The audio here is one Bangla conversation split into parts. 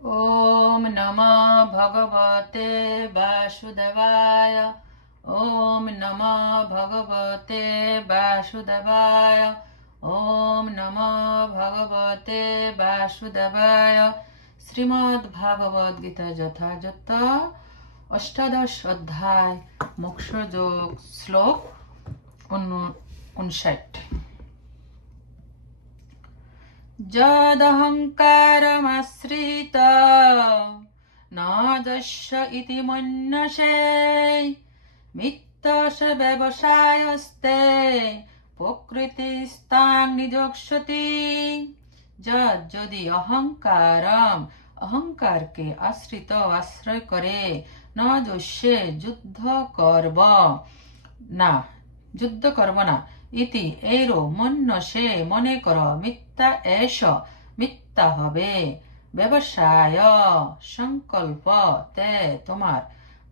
ओम नमः भगवते वासुदेवाय। ओम नमः भगवते वासुदेवाय। ओम नमः भगवते वासुदेवाय। শ্রীমদ্ গীতা যথাযথ অষ্টাদশ অধ্যায় মোক্ষযোগ শ্লোক 59। যদহংকারমাশ্রিত ন যস্য ইতি মন্যসে মিথ্যস ব্যবসায়স্তে প্রকৃতিস্তাং নিযোক্ষ্যতি। যদি অহংকারকে আশ্রয় করে ন যস্যে যুদ্ধ করব না ইতি এইরো মন্যসে মনে কর মিথ্যা এষ মিথ্যা হবে ব্যবসায় সংকল্প তে তোমার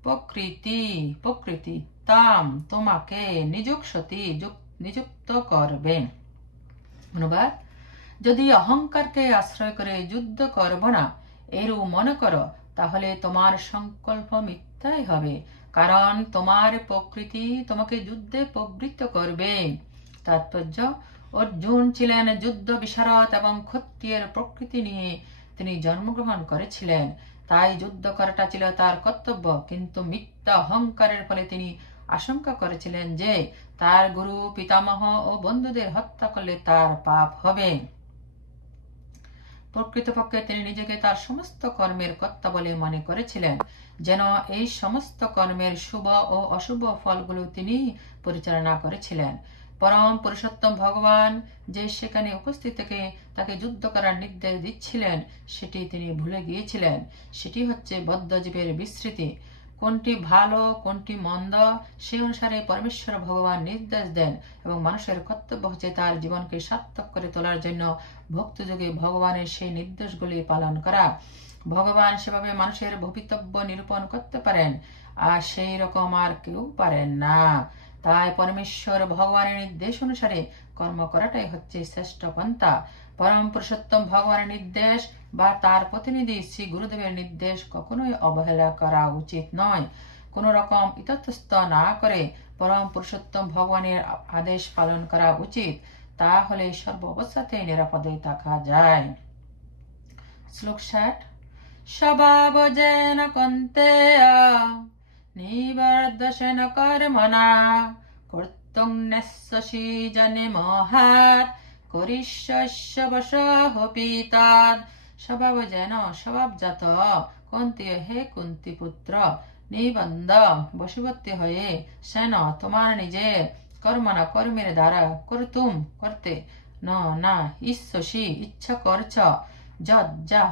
প্রকৃতি তাম তোমাকে নিযুক্ত করবে। অনুবাদ: যদি অহংকারকে আশ্রয় করে যুদ্ধ করব না এরূপ মনে করো তাহলে তোমার সংকল্প মিথ্যাই হবে, কারণ তোমার প্রকৃতি তোমাকে যুদ্ধে প্রবৃত্ত করবে। তাৎপর্য: অর্জুন ছিলেন যুদ্ধ বিশারদ এবং ক্ষত্রিয়ের প্রকৃতি নিয়ে তিনি জন্মগ্রহণ করেছিলেন, তাই যুদ্ধ করাটা ছিল তার কর্তব্য। কিন্তু মিথ্যা অহংকারের ফলে তিনি আশঙ্কা করেছিলেন যে তার গুরু, পিতামহ ও বন্ধুদের হত্যা করলে তার পাপ হবে। প্রকৃতপক্ষে তিনি নিজেকে তার সমস্ত কর্মের কর্তা বলে মনে করেছিলেন, যেন এই সমস্ত কর্মের শুভ ও অশুভ ফলগুলো তিনি পরিচালনা করেছিলেন। পরম পুরুষোত্তম ভগবান যে সেখানে উপস্থিত থেকে তাকে যুদ্ধ করার নির্দেশ দিচ্ছিলেন সেটি তিনি ভুলে গিয়েছিলেন। সেটি হচ্ছে বদ্ধজীবের বিস্মৃতি। কোনটি ভালো কোনটি মন্দ সে অনুসারে পরমেশ্বর ভগবান নির্দেশ দেন এবং মানুষের কর্তব্য হচ্ছে তার জীবনকে সার্থক করে তোলার জন্য ভক্তিযোগে ভগবানের সেই নির্দেশগুলি পালন করা। ভগবান সেভাবে মানুষের ভবিতব্য নিরূপণ করতে পারেন, আর সেই রকম আর কেউ পারেন না। তাই পরমেশ্বর ভগবানের নির্দেশ অনুসারে কর্ম করাটাই হচ্ছে শ্রেষ্ঠ পন্থা। পরম পুরুষোত্তম ভগবানের নির্দেশ বা তার প্রতিনিধি শ্রী গুরুদেবের নির্দেশ কখনোই অবহেলা করা উচিত নয়। কোন রকম ইতস্তত না করে পরম পুরুষোত্তম ভগবানের আদেশ পালন করা উচিত, তাহলে সর্ব অবস্থাতেই নিরাপদে থাকা যায়। শ্লোক 60। স্বভাবজেন কন্তেয় নিবর্দশেন কর্মণা কর্তুং নেস্যসি জনে মহাৎ করিষ্যস্য বশোপি তৎ। স্বভাবজেন স্বভাবজাত কুন্তীয় হে কুন্তী পুত্র, নিবন্ধ বশবর্তী হয়ে সেন তোমার নিজের কর্মণা কর্মের দ্বারা কর্তুম করতে না ইচ্ছসি ইচ্ছা করছ যা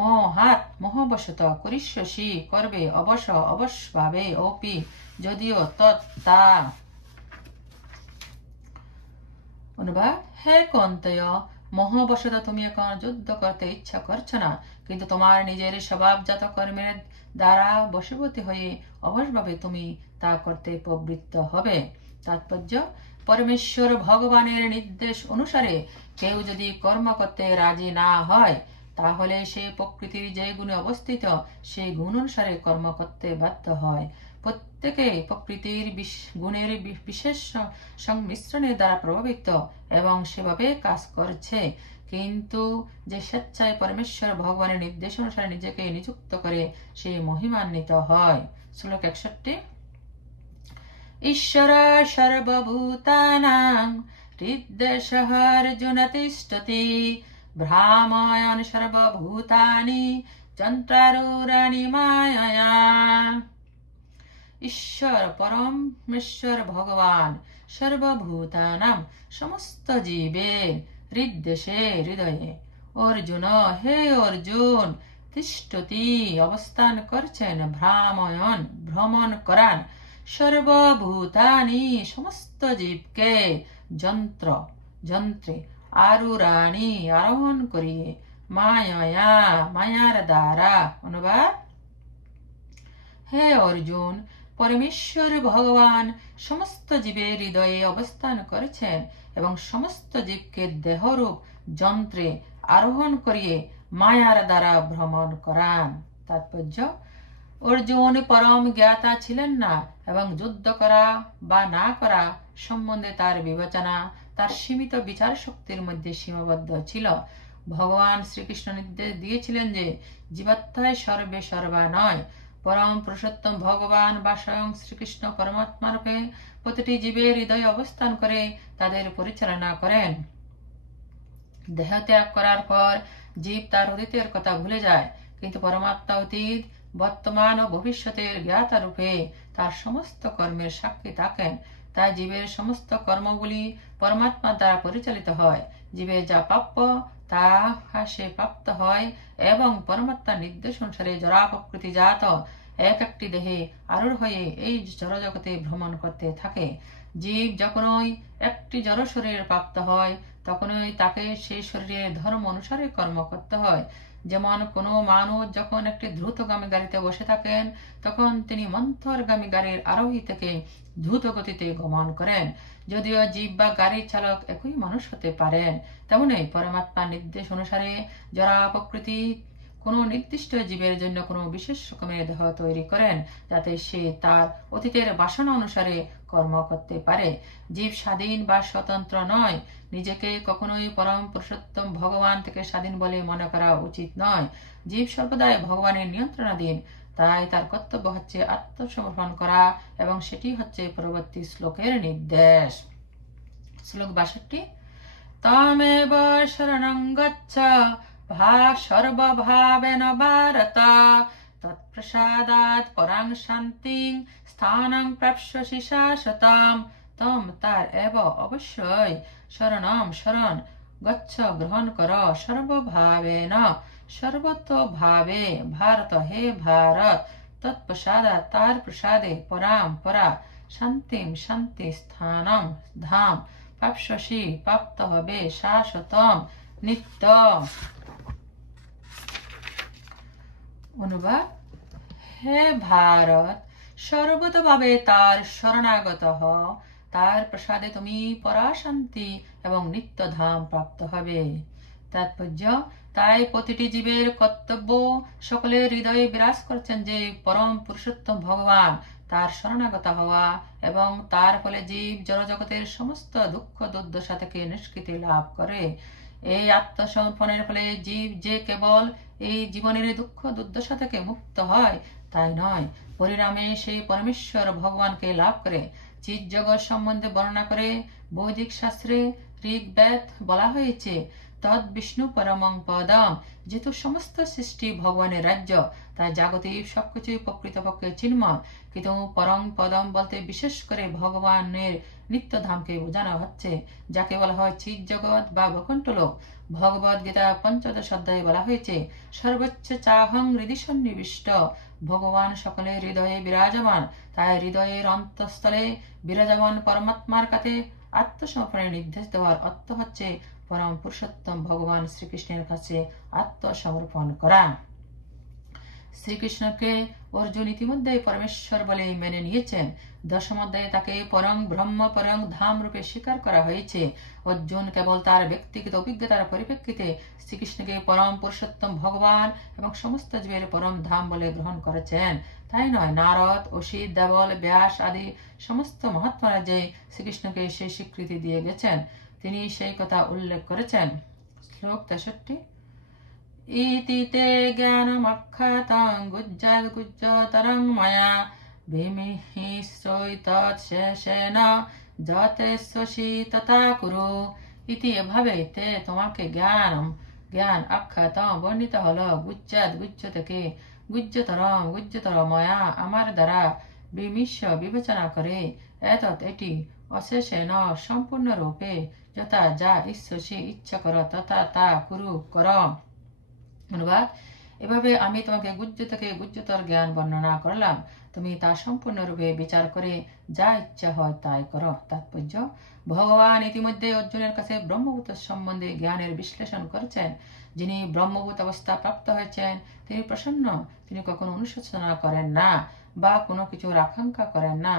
মহাৎ মোহবশত করিষ্যসি করবে অবশ্যভাবে অপি যদিও তৎতা। অনুবাদ: হে কন্তেয়, মোহবশত তুমি এখন যুদ্ধ করতে ইচ্ছা করছো না, কিন্তু তোমার নিজের স্বভাবজাত কর্মের দ্বারা বশবর্তী হয়ে অবশ্যভাবে তুমি তা করতে প্রবৃত্ত হবে। তাৎপর্য: পরমেশ্বর ভগবানের নির্দেশ অনুসারে কেউ যদি কর্ম করতে রাজি না হয় তাহলে সে প্রকৃতির যে গুণে অবস্থিত সেই গুণ অনুসারে কর্ম করতে বাধ্য হয়। প্রত্যেকে প্রকৃতির গুণের বিশেষ সংমিশ্রণের দ্বারা প্রভাবিত এবং সেভাবে কাজ করছে, কিন্তু যে স্বেচ্ছায় পরমেশ্বর ভগবানের নির্দেশ অনুসারে নিজেকে নিযুক্ত করে সে মহিমান্বিত হয়। শ্লোক 61। ঈশ্বর সর্বভূতানাং হৃদ্দেশঃ অর্জুন তিষ্ঠতি ভ্রাময়ন সর্বভূতানি যন্ত্রারূঢ়ানি মায়য়া। ঈশ্বর পরমেশ্বর ভগবান সর্বভূতানাম সমস্ত জীবের হৃদ্দেশে হৃদয়ে অর্জুন হে অর্জুন তিষ্ঠতি অবস্থান করছেন, ভ্রাময়ন ভ্রমণ করান, সর্বভূতানি সমস্ত জীবকে যন্ত্রে আরুরানি আরোহণ করিয়ে মায়া মায়ার দ্বারা। অনুবাদ: হে অর্জুন, পরমেশ্বর ভগবান সমস্ত জীবের হৃদয়ে অবস্থান করেছেন এবং সমস্ত জীবকে দেহরূপ যন্ত্রে আরোহণ করিয়ে মায়ার দ্বারা ভ্রমণ করান। তাৎপর্য, অর্জুন পরম জ্ঞাতা ছিলেন না এবং যুদ্ধ করা বা না করা সম্বন্ধে তার বিবেচনা তার সীমিত বিচার শক্তির মধ্যে সীমাবদ্ধ ছিল। ভগবান শ্রীকৃষ্ণ নির্দেশ দিয়েছিলেন যে জীবাত্মায় সর্বে সর্বা নয়, পরম পুরুষোত্তম ভগবান বা স্বয়ং শ্রীকৃষ্ণ পরমাত্মা রূপে প্রতিটি জীবের হৃদয়ে অবস্থান করে তাদের পরিচালনা করেন। দেহ ত্যাগ করার পর জীব তার অতীতের কথা ভুলে যায়, কিন্তু পরমাত্মা অতীত, বর্তমান ও ভবিষ্যতের জ্ঞাতা রূপে তার সমস্ত কর্মের সাক্ষী থাকেন। তাই জীবের সমস্ত কর্মগুলি পরমাত্মার দ্বারা পরিচালিত হয়। জীবের যা প্রাপ্য তা সে প্রাপ্ত হয় এবং পরমাত্মার নির্দেশ অনুসারে জড়া প্রকৃতি জাত এক একটি দেহে আরূঢ় হয়ে এই জড়জগতে ভ্রমণ করতে থাকে। জীব যখনই একটি জড় শরীর প্রাপ্ত হয় তখনই তাকে সেই শরীরের ধর্ম অনুসারে কর্ম করতে হয়। যেমন কোনো মানুষ যখন একটি দ্রুতগামী গাড়িতে বসে থাকেন তখন তিনি মন্থরগামী গাড়ির আরোহী থেকে দ্রুত গতিতে গমন করেন। যদিও জীব বা গাড়ির চালক একই মানুষ হতে পারেন, তেমনি পরমাত্মার নির্দেশ অনুসারে যারা প্রকৃতি কোনো নির্দিষ্ট জীবের জন্য কোনো বিশেষ রকমের দেহ তৈরি করেন যাতে সে তার অতীতের বাসনা অনুসারে কর্ম করতে পারে। জীব স্বাধীন বা স্বতন্ত্র নয়। নিজেকে কখনোই পরম পুরুষোত্তম ভগবান থেকে স্বাধীন বলে মনে করা উচিত নয়। জীব সর্বদাই ভগবানের নিয়ন্ত্রণাধীন, তাই তার কর্তব্য হচ্ছে আত্মসমর্পণ করা এবং সেটি হচ্ছে পরবর্তী শ্লোকের নির্দেশ। শ্লোক 62। তমেব শরণং গচ্ছ সর্বভাবেন ভারত, তৎপ্রসাদাৎ পরাং শান্তিং স্থানং প্রাপ্স্যসি শাশ্বতম। তম তার এব অবশ্যই শরণম শরণ, গচ্ছ গ্রহণ কর, সর্বভাবেন সর্বতোভাবে, ভারত হে ভারত, তৎপ্রসাদাৎ তার প্রসাদে, পরাম পরা, শান্তিম শান্তি, স্থানম ধাম, প্রাপ্স্যসি প্রাপ্ত হবে, শাশ্বতম নিত্য। অনুবাদ: হে ভারত, সর্বতভাবে তার শরণাগত হও, তার প্রসাদে তুমি পরাশান্তি এবং নিত্য ধাম প্রাপ্ত হবে। তাৎপর্য: তাই প্রতিটি জীবের কর্তব্য সকলের হৃদয়ে বিরাজ করছেন যে পরম পুরুষোত্তম ভগবান, তার শরণাগত হওয়া এবং তার ফলে জীব জড়জগতের সমস্ত দুঃখ দুর্দশা থেকে নিষ্কৃতি লাভ করে। এই আত্মসমর্পণের ফলে জীব যে কেবল এই জীবনের দুঃখ দুর্দশা থেকে মুক্ত হয় তাই নয়, পরিণামে সেই পরমেশ্বর ভগবানকে লাভ করে। চিৎ জগৎ সম্বন্ধে বর্ণনা করে বৈদিক শাস্ত্রে ঋগ্বেদ বলা হয়েছে, তৎ বিষ্ণু পরমং পদম, যেহেতু সমস্ত সৃষ্টি ভগবানের রাজ্য তাই জাগতিক সবকিছুই প্রকৃতপক্ষে চিন্ময়, কিন্তু পরম পদম বলতে বিশেষ করে ভগবানের নিত্যধামকে বোঝানো হচ্ছে, যাকে বলা হয় চিৎ জগৎ বা বৈকুণ্ঠলোক। ভগবদ গীতা ৫ম অধ্যায়ে বলা হয়েছে, সর্বোচ্চ চাহং হৃদি সন্নিবিষ্ট, ভগবান সকলের হৃদয়ে বিরাজমান, তাই হৃদয়ের অন্তঃস্থলে বিরাজমান পরমাত্মার কাছে আত্মসমর্পণের নির্দেশ দেওয়ার অর্থ হচ্ছে পরম পুরুষোত্তম ভগবান শ্রীকৃষ্ণের কাছে আত্মসমর্পণ করা। শ্রীকৃষ্ণকে অর্জুন ইতিমধ্যে পরমেশ্বর বলে মেনে নিয়েছেন। দশম অধ্যায়ে তাকে পরং ব্রহ্ম পরং ধাম রূপে স্বীকার করা হয়েছে। অর্জুন কেবল তার ব্যক্তিগত অভিজ্ঞতার পরিপ্রেক্ষিতে শ্রীকৃষ্ণকে পরম পুরুষোত্তম ভগবান এবং সমস্ত জীবের পরম ধাম বলে গ্রহণ করেছেন, তাই নয়। নারদ, অসিত, দেবল, ব্যাস আদি সমস্ত মহাত্মারা যে শ্রীকৃষ্ণকে সেই স্বীকৃতি দিয়ে গেছেন, তিনি সেই কথা উল্লেখ করেছেন। শ্লোক 63। ইতি তে জ্ঞানমক্ষতং গুহ্যতরং ময়া বিমিহিশ্চৈতৎশেষেন যতেশ্বসি তথা কুরু। ইতি এভাবে তে তোমাকে জ্ঞান অক্ষতম বর্ণিত হলো, গুহ্য থেকে, গুহ্যতর ময়া আমার দ্বারা, বিমিশ্য বিবেচনা করে, এতৎ এটি, অশেষেন সম্পূর্ণরূপে, যথা যা ঈশ্বসি ইচ্ছা কর, তথা তা কুরু কর। অনুবাদ: এভাবে আমি তোমাকে গুহ্য থেকে গুহ্যতর জ্ঞান বর্ণনা করলাম, তুমি তা সম্পূর্ণরূপে বিচার করে যা ইচ্ছা হয় তাই করো। তাৎপর্য: ভগবান ইতিমধ্যে অর্জুনের কাছে ব্রহ্মভূত সম্বন্ধে জ্ঞানের বিশ্লেষণ করেছেন। যিনি ব্রহ্মভূত অবস্থা প্রাপ্ত হয়েছেন তিনি প্রসন্ন, তিনি কখনো অনুশোচনা করেন না বা কোনো কিছুর আকাঙ্ক্ষা করেন না।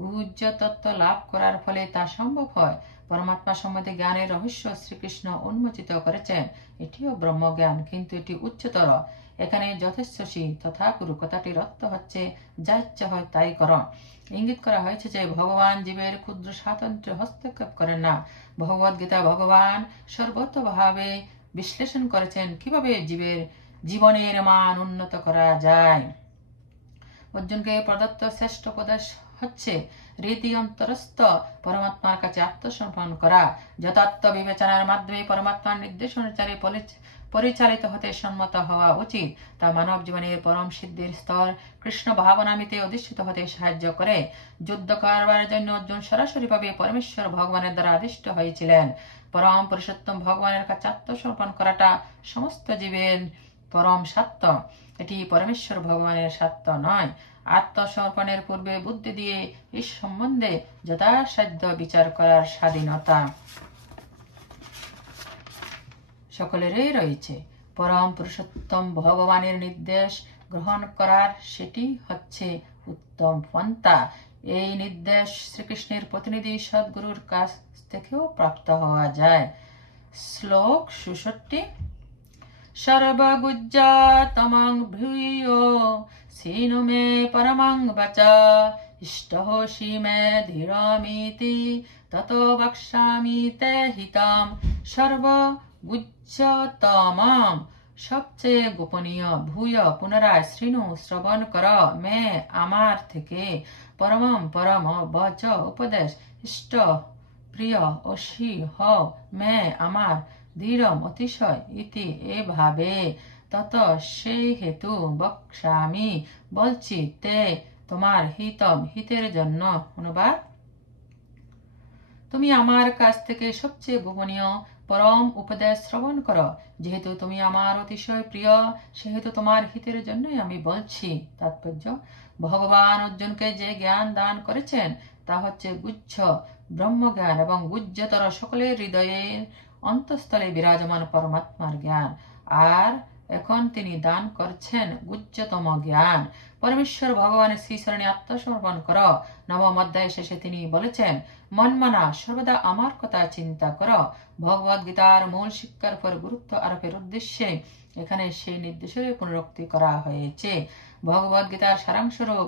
গুহ্য তত্ত্ব লাভ করার ফলে তা সম্ভব হয়, পরমাত্মা সম্বন্ধে জ্ঞানের রহস্য শ্রীকৃষ্ণ উন্মোচিত করেছেন। এটিও ব্রহ্মজ্ঞান, কিন্তু এটি উচ্চতর। এখানে যথেচ্ছসী তথা কুরু কথাটির অর্থ হচ্ছে যা ইচ্ছা হয় তাই কর। ইঙ্গিত করা হয়েছে যে ভগবান জীবের ক্ষুদ্র স্বাতন্ত্র্য হস্তক্ষেপ করেন না। ভগবদ্গীতা ভগবান সর্বতভাবে বিশ্লেষণ করেছেন কিভাবে জীবনের মান উন্নত করা যায়। অর্জুনকে প্রদত্ত শ্রেষ্ঠ উপদেশ হচ্ছে রীতি অন্তরস্থ পরমাত্মার কাছে আত্মসমর্পণ করা। যথার্থ বিবেচনার মাধ্যমে পরমাত্মার নির্দেশ অনুসারে পরিচালিত হতে সম্মত হওয়া উচিত। তা মানব জীবনের পরম সিদ্ধির স্তর কৃষ্ণ ভাবনামিতে অধিষ্ঠিত হতে সাহায্য করে। যুদ্ধ করবার জন্য অর্জুন সরাসরিভাবে পরমেশ্বর ভগবানের দ্বারা আদিষ্ট হয়েছিলেন। পরম পুরুষোত্তম ভগবানের কাছে আত্মসমর্পণ করাটা সমস্ত জীবের পরম সত্য। এটি পরমেশ্বর ভগবানের সত্য নয়। আত্মসমর্পণের পূর্বে বুদ্ধি দিয়ে এই সম্বন্ধে যথাসাধ্য বিচার করার স্বাধীনতা সকলেরই রয়েছে। পরম পুরুষোত্তম ভগবানের নির্দেশ গ্রহণ করার সেটি হচ্ছে উত্তম পন্থা। এই নির্দেশ শ্রীকৃষ্ণের প্রতিনিধি সদ্গুরুর কাছ থেকেও প্রাপ্ত হওয়া যায়। শ্লোক ৬৬। সর্বগুজ্জাতমং ভূয়ো সিনু মে পরমং বচ ইষ্টহসি মে ধীরমিতি ততো বক্ষ্যামি তে হিতম। সর্বগুজ্জাতমং সবচেয়ে গোপনীয়, ভূয় পুনরায় শৃণু শ্রবণ কর, মে আমার থেকে, পরমম পরম বচ উপদেশ, ইষ্ট প্রিয় অসি হও, মে আমার, ধীরম অতিশয়, ইতি এভাবে, তত সেই হেতু, বক্ষ্যামি বলছি, তে তোমার, হিতম হিতের জন্য। অনুবাদ: তুমি আমার কাছ থেকে সবচেয়ে গোপনীয় পরম উপদেশ শ্রবণ করো। যেহেতু তুমি আমার অতিশয় প্রিয়, সেহেতু তোমার হিতের জন্যই আমি বলছি। তাৎপর্য: ভগবান অর্জুনকে যে জ্ঞান দান করেছেন তা হচ্ছে গুহ্য ব্রহ্মজ্ঞান এবং গুহ্যতর সকলের হৃদয়ের অন্তঃস্থলে বিরাজমান পরমাত্মার জ্ঞান। আর এখন তিনি দান করছেন গুহ্যতম জ্ঞান। পরমেশ্বর ভগবানের শ্রীচরণে আত্মসমর্পণ কর। নবম অধ্যায় শেষে তিনি বলেছেন, মনমনা সর্বদা আমার কথা চিন্তা কর। ভগবদ গীতার মূল শিক্ষার উপর গুরুত্ব আরোপের উদ্দেশ্যে এখানে সেই নির্দেশের পুনরুক্তি করা হয়েছে। ভগবদ গীতার সারাংশরূপ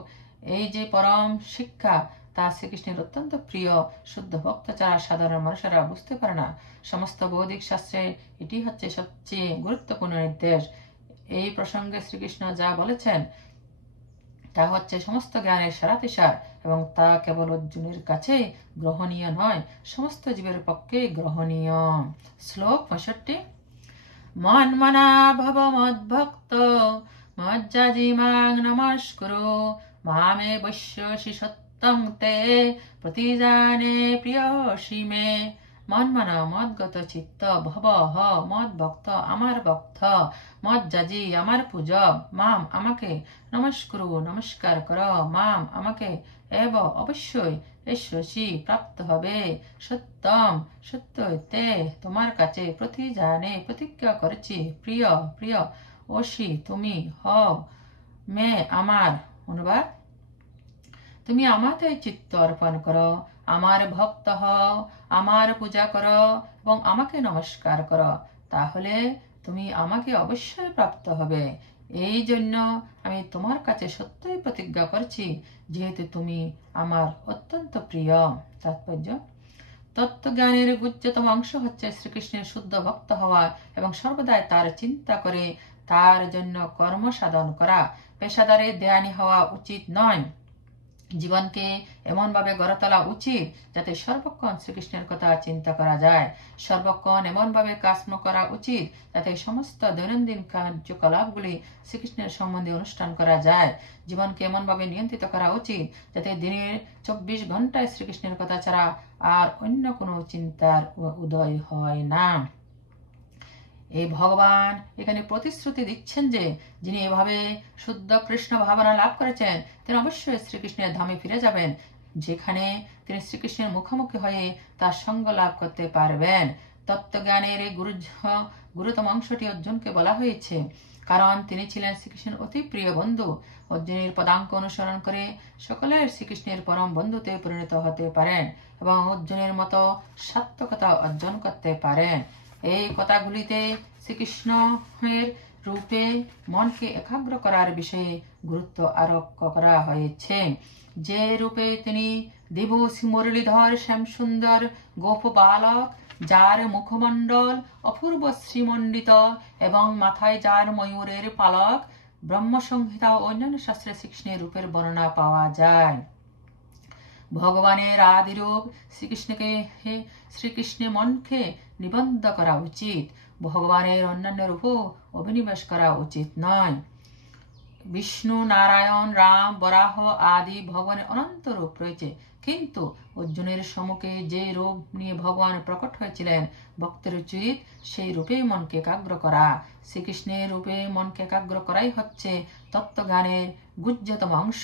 এই যে পরম শিক্ষা, তা শ্রীকৃষ্ণের অত্যন্ত প্রিয়। শুদ্ধ ভক্ত ছাড়া সাধারণ মানুষেরা বুঝতে পারে না। সমস্ত বৌদ্ধিক শাস্ত্রে এটি হচ্ছে সবচেয়ে গুরুত্বপূর্ণ নির্দেশ। এই প্রসঙ্গে শ্রীকৃষ্ণ যা বলেছেন তা হচ্ছে সমস্ত জ্ঞানের সারাতিসার, এবং তা কেবল অর্জুনের কাছে গ্রহণীয় নয়, সমস্ত জীবের পক্ষে গ্রহণীয়। শ্লোক ৬৫। মন্মনা ভব মদ্ভক্ত মজ্জাজি মাং নমস্কুরু মামে বৈশ্যসি সত্যং তে প্রতিজানে প্রিয়সি মে। মনমনা মদগত চিত্ত, ভব হ মদ ভক্ত আমার ভক্ত, মজ্জাজি আমার পূজক, মাম আমাকে, নমস্কুরু নমস্কার কর, মাম আমাকে, এব অবশ্যই, এশ্বসি প্রাপ্ত হবে, সত্যম সত্য তে তোমার কাছে, প্রতিজানে প্রতিজ্ঞা করেছি, প্রিয় প্রিয়, অসি তুমি, হও, মে আমার। অনুবাদ: তুমি আমাতে চিত্ত অর্পণ করো, আমার ভক্ত হও, আমার পূজা করো এবং আমাকে নমস্কার করো, তাহলে তুমি আমাকে অবশ্যই প্রাপ্ত হবে। এই জন্য আমি তোমার কাছে সত্যই প্রতিজ্ঞা করছি, যেহেতু তুমি আমার অত্যন্ত প্রিয়। তাৎপর্য: তত্ত্বজ্ঞানের গুহ্যতম অংশ হচ্ছে শ্রীকৃষ্ণের শুদ্ধ ভক্ত হওয়া এবং সর্বদাই তার চিন্তা করে তার জন্য কর্ম সাধন করা। পেশাদারে ধ্যানী হওয়া উচিত নয়। জীবনকে এমনভাবে গড়ে তোলা উচিত যাতে সর্বক্ষণ শ্রীকৃষ্ণের কথা চিন্তা করা যায়। সর্বক্ষণ এমনভাবে কর্ম করা উচিত যাতে সমস্ত দৈনন্দিন কার্যকলাপগুলি শ্রীকৃষ্ণের সম্বন্ধে অনুষ্ঠান করা যায়। জীবনকে এমনভাবে নিয়ন্ত্রিত করা উচিত যাতে দিনের ২৪ ঘন্টায় শ্রীকৃষ্ণের কথা ছাড়া আর অন্য কোনো চিন্তার উদয় হয় না। এই ভগবান এখানে প্রতিশ্রুতি দিচ্ছেন যে যিনি এভাবে শুদ্ধ কৃষ্ণ ভাবনা লাভ করেছেন তিনি অবশ্যই শ্রীকৃষ্ণের ধামে ফিরে যাবেন, যেখানে তিনি শ্রীকৃষ্ণের মুখোমুখি হয়ে তার সঙ্গ লাভ করতে পারবেন। তত্ত্বজ্ঞানের এই গুরুজ্য গুরুতম অংশটি অর্জুনকে বলা হয়েছে, কারণ তিনি ছিলেন শ্রীকৃষ্ণের অতি প্রিয় বন্ধু। অর্জুনের পদাঙ্ক অনুসরণ করে সকলের শ্রীকৃষ্ণের পরম বন্ধুতে পরিণত হতে পারেন এবং অর্জুনের মতো সাত্ত্বিকতা অর্জন করতে পারেন। এই কথাগুলিতে শ্রীকৃষ্ণের রূপে মনকে একাগ্র করার বিষয়ে গুরুত্ব আরোপ করা হয়েছে। যে রূপে তিনি দিবসী মুরলীধর শ্যামসুন্দর গোপ বালক, যার মুখমণ্ডল অপূর্ব শ্রীমণ্ডিত এবং মাথায় যার ময়ূরের পালক, ব্রহ্মসংহিতা ও অন্যান্য শাস্ত্রে শ্রীকৃষ্ণের রূপের বর্ণনা পাওয়া যায়। ভগবানের আদিরূপ শ্রীকৃষ্ণের মনকে নিবদ্ধ করা উচিত। ভগবানের অন্যান্য রূপও অভিনিবেশ করা উচিত নয়। বিষ্ণু, নারায়ণ, রাম, বরাহ আদি ভগবানের অনন্ত রূপ রয়েছে, কিন্তু অর্জুনের সম্মুখে যে রূপ নিয়ে ভগবান প্রকট হয়েছিলেন, ভক্তের উচিত সেই রূপে মনকে একাগ্র করা। শ্রীকৃষ্ণের রূপে মনকে একাগ্র করাই হচ্ছে তত্ত্বজ্ঞানের গুহ্যতম অংশ,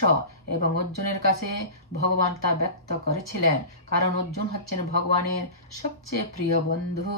এবং অর্জুনের কাছে ভগবান তা ব্যক্ত করেছিলেন, কারণ অর্জুন হচ্ছেন ভগবানের সবচেয়ে প্রিয় বন্ধু।